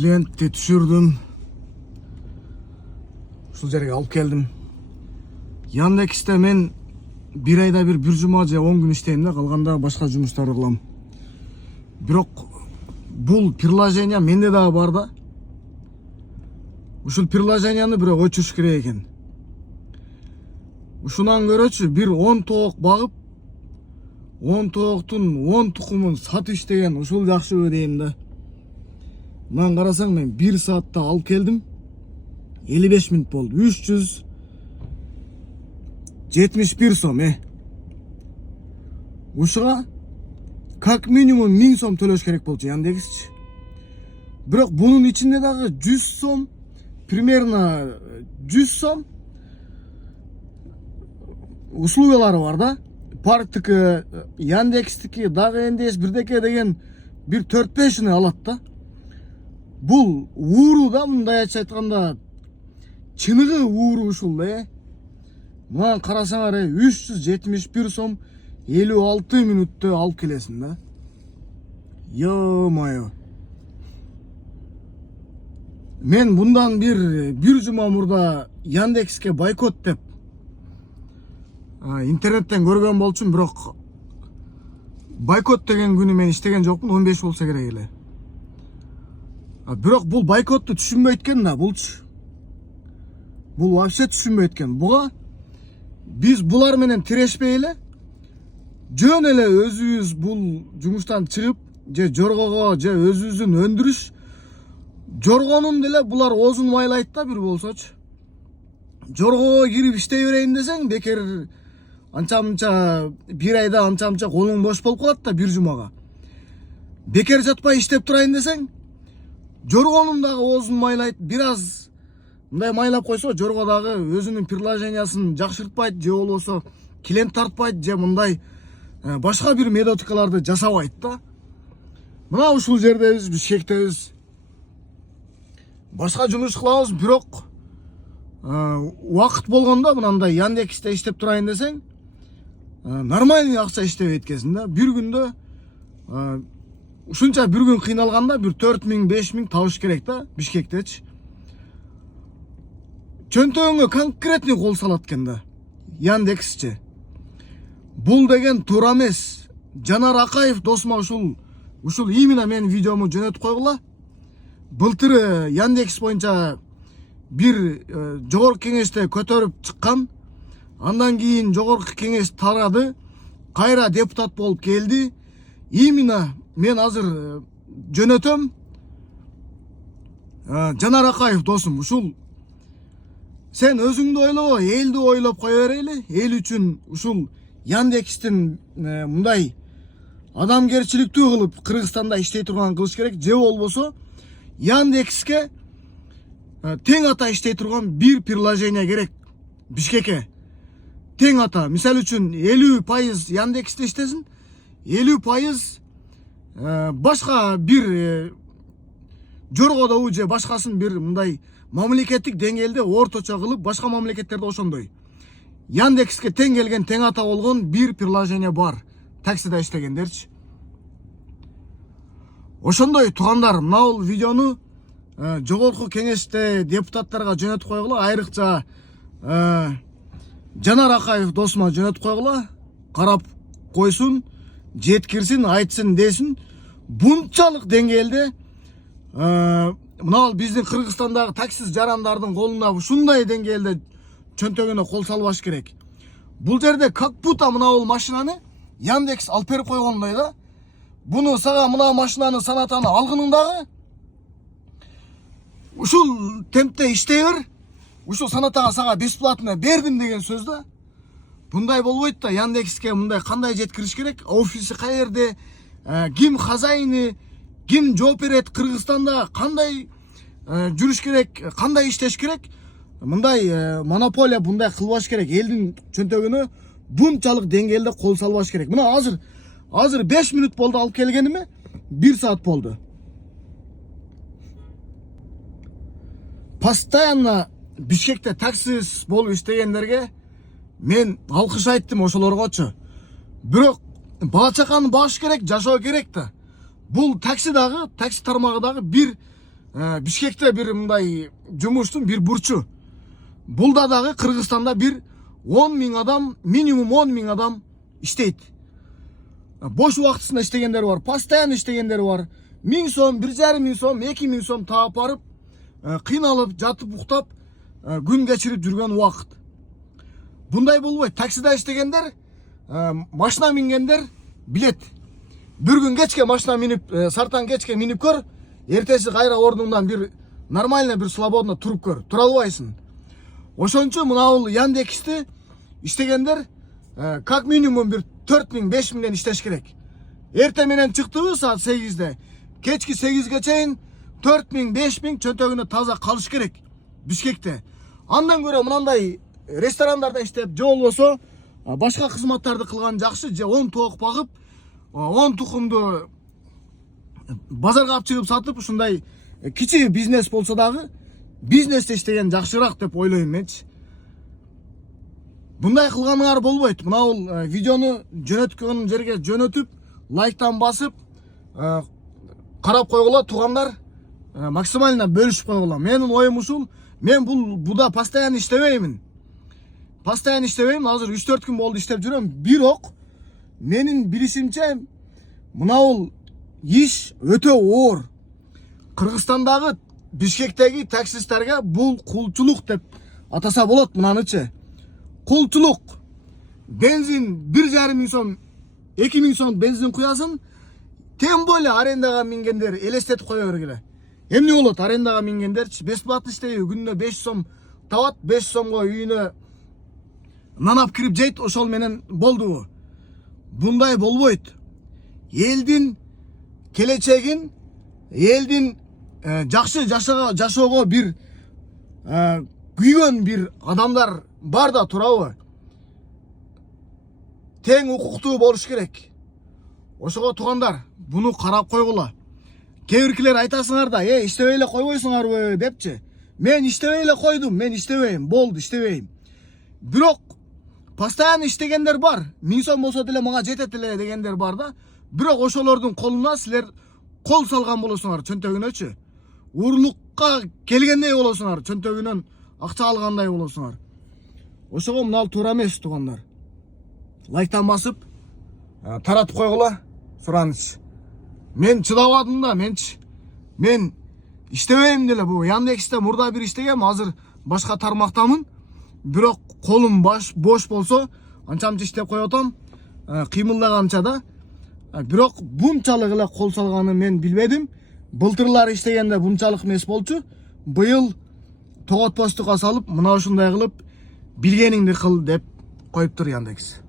Клиентти түшүрдүм. Ушул жерге алып келдим. Яндексте мен bir айда bir жума же 10 күн иштейм да, калганда башка жумуштарды кылам. Бирок бул приложение менде дагы бар да. Ушул приложениени бирок өчүрүш керек экен. Ушунан көрөчү бир 10 тоок багып, 10 тооктун 10 тукумун сатып иштеген ушул жакшыбы дейм да. Мынан карасаң мен 1 саатта алып келдим. 55 мүнөт болду. 371 сом, Ушуга как минимум 1000 сом төлөш керек болчу Яндексчи. Бирок бунун ичинде дагы 100 сом, примерно 100 сом услугалары бар да. Парктыкы, Яндекстики, дагы эндеш бирдеке деген бир 4-5 алат да. Бул ууру да, мындай айтканда чыныгы ууру ушул да. Мына карасаңар, 371 сом 56 мүнөттө алып келесиң да. Ё-моё. Мен bundan bir жума мурда Яндекске бойкот деп интернеттен көргөн болчумун, бирок бойкот деген күнү мен иштеген жокмун, 15 болсо керек эле. Бирок бул бойкотту түшүнбөйт экен да, булчу. Бул вообще түшүнбөйт экен. Буга биз булар менен тирешпей эле, жөн эле өзүбүз бул жумуштан чыгып, же жоргого, же өзүбүздүн өндүрүш жоргонун деле булар озун майлайт да, бир болсочу. Жоргого кирип иштей берейин десең, бекер анча-мынча bir айда анча-мынча колуң бош болуп калат да, bir жумага. Бекер жатпай иштеп турайын десең, жоргонун дагы озун майлайт. Бир аз мындай майлап койсо, жорго дагы өзүнүн приложениясын жакшыртпайт, же болбосо клиент тартпайт, же мындай башка бир методикаларды жасабайт да. Мына ушул жердебиз, Бишкектебиз. Башка жумуш кылабыз, бирок убакыт болгондо мынандай Яндексте иштеп турайын десең, нормальный акча иштебейт экенсиң да. Бир күндө ушунча бир күн кыйналганда бир 4000-5000 табыш керек да, Бишкектечи. Чөнтөгүңө конкретный кол салат экен да, Яндексчи. Бул деген туура эмес. Жанар Акаев досума ушул именно мен видеому жөнөтүп койгула. Былтыр Яндекс боюнча бир жогорку кеңеште көтөрүп чыккан. Андан кийин жогорку кеңеш тарады, кайра депутат болуп келди. Именно мен азыр жөнөтөм. Жанар Акаев досум, ушул сен өзүңдү ойлобо, элди ойлоп кое берели. Эл үчүн ушул Яндекстин мындай адамгерчиликтүү кылып Кыргызстанда иштей турган кылыш керек, же болбосо Яндекске тең ата иштей турган бир приложение керек Бишкекке. Тең ата. Мисал үчүн 50% Яндексте иштесин, 50% башка бир жоргодобу же башкасын бир мындай мамлекеттик деңгээлде орточо кылып, башка мамлекеттерде ошондой Яндекске тең келген, тең ата болгон бир приложение бар. Таксида иштегендерчи. Ошондой туугандар, мына бул видеону жогорку кеңеште депутаттарга жөнөтүп койгула, айрыкча Жанар Акаев досума жөнөтүп койгула, карап койсун, жеткирсин, айтсын, десин. Бунчалык деңгээлде мына биздин Кыргызстандагы таксист жарандардын колуна ушундай деңгээлде чөнтөгүнө кол салбаш керек. Бул жерде как будто мына бул машинаны Яндекс алып берип койгондой да. Буну сага мына машинаны санатаны алгыныңдагы ушул темпте иштей бер. Ушул санатага сага бесплатно бердим деген сөз да. Мындай болбойт да. Яндекске мындай кандай жеткириш керек? Офиси каерде, ким хозяйны, ким жооп берет, Кыргызстанда кандай жүрүш керек, кандай иштеш керек? Мындай монополия мындай кылбаш керек. Элдин чөнтөгүнө бунчалык деңгээлде кол салбаш керек. Мына азыр 5 мүнөт болду алып келгениме, 1 саат болду. Постоянно Бишкекте таксист болуп иштегендерге мен алкыш айттым, ошолоргочу. Бирок бала чаканы багыш керек, жашоо керек да. Бул такси тармагы дагы бир Бишкекте бир мындай жумуштун бир бурчу. Булда дагы Кыргызстанда бир 10 000 адам, минимум 10 000 адам иштейт. Бош убактысында иштегендер бар, постоянно иштегендер бар. 1000 сом, 1500 сом, 2000 сом таап барып, кыйналып, жатып уктап, күн кечирип жүргөн убакыт. Bunday болбойт. Таксида иштегендер, машина мингендер билет. Bir gün geçke машина минип, сартан кечке минип көр, эртеси кайра ордуңдан бир нормально бир свободно туруп көр. Тура албайсың. Ошончо мына бул Яндексти иштегендер как минимум бир 4000-5000ден иштеш керек. Эрте менен чыктыбы саат 8-де. Кечки 8ге чейин 4000-5000 чөнтөгүнө таза калыш керек Бишкекте. Андан көрө мынандай ресторандарда иштеп, же болбосо башка кызматтарды кылган жакшы, же 10 тоок багып, 10 тукумду базарга алып чыгып сатып, ушундай кичи бизнес болсо дагы бизнесте иштеген жакшыраак деп ойлойм менчи. Bunday кылганыңар болбойт. Мына бул видеону жөнөткөн жерге жөнөтүп, лайктан басып, карап койгула туугандар, максимально бөлүшүп койгула. Менин оюм ушул. Мен буда постоянно иштебеймин. Постоянно иштебейм. Азыр 3-4 күн болду иштеп жүрөм. Бирок менин билишимче мына бул иш өтө оор. Кыргызстандагы Бишкектеги таксисттерге бул кулчулук деп атаса болот мынанычы. Кулчулук. Бензин 1500 сом, 2000 сом бензин куясың. Тем более арендага мингендер элестетип кое бергиле. Эмне болот арендага мингендерчи? Бесплатно иштейби, күнүнө 5 сом табат, 5 сомго үйүнө нанап кирип жейт, ошол менен болдубу? Bunday болбойт. Элдин келечегин, элдин жакшы жашоого бир күйгөн бир адамдар бар да турабы? Тең укуктуу болуш керек. Ошого туугандар, буну карап койгула. Кээ биркилер айтасыңар да, иштебей эле койбойсуңарбы депчи. Мен иштебей эле койдум, мен иштебейм, болду, иштебейм. Бирок постоянно иштегендер бар. 1000 сом болсо деле мага жетет эле дегендер бар да. Бирок ошолордун колуна силер кол салган болосуңар чөнтөгүнөчү. Урлукка келгендей болосуңар, чөнтөгүнөн акча алгандай болосуңар. Ошого мына туура эмес туугандар. Лайктан басып, таратып койгула сураныч. Мен чыдабадым да, мен иштебейм деле. Бу Яндексте мурда бир иштегем, азыр башка тармактамын. Бирок колум бош болсо, анчамча иштеп коюп атам, кыймылдаганча да. Бирок бунчалык эле кол салганын мен билбедим. Былтырлар иштегенде бунчалык эмес болчу. Быйыл тоготпостукка салып, мына ушундай кылып билгениңди кыл деп коюптур Яндекс.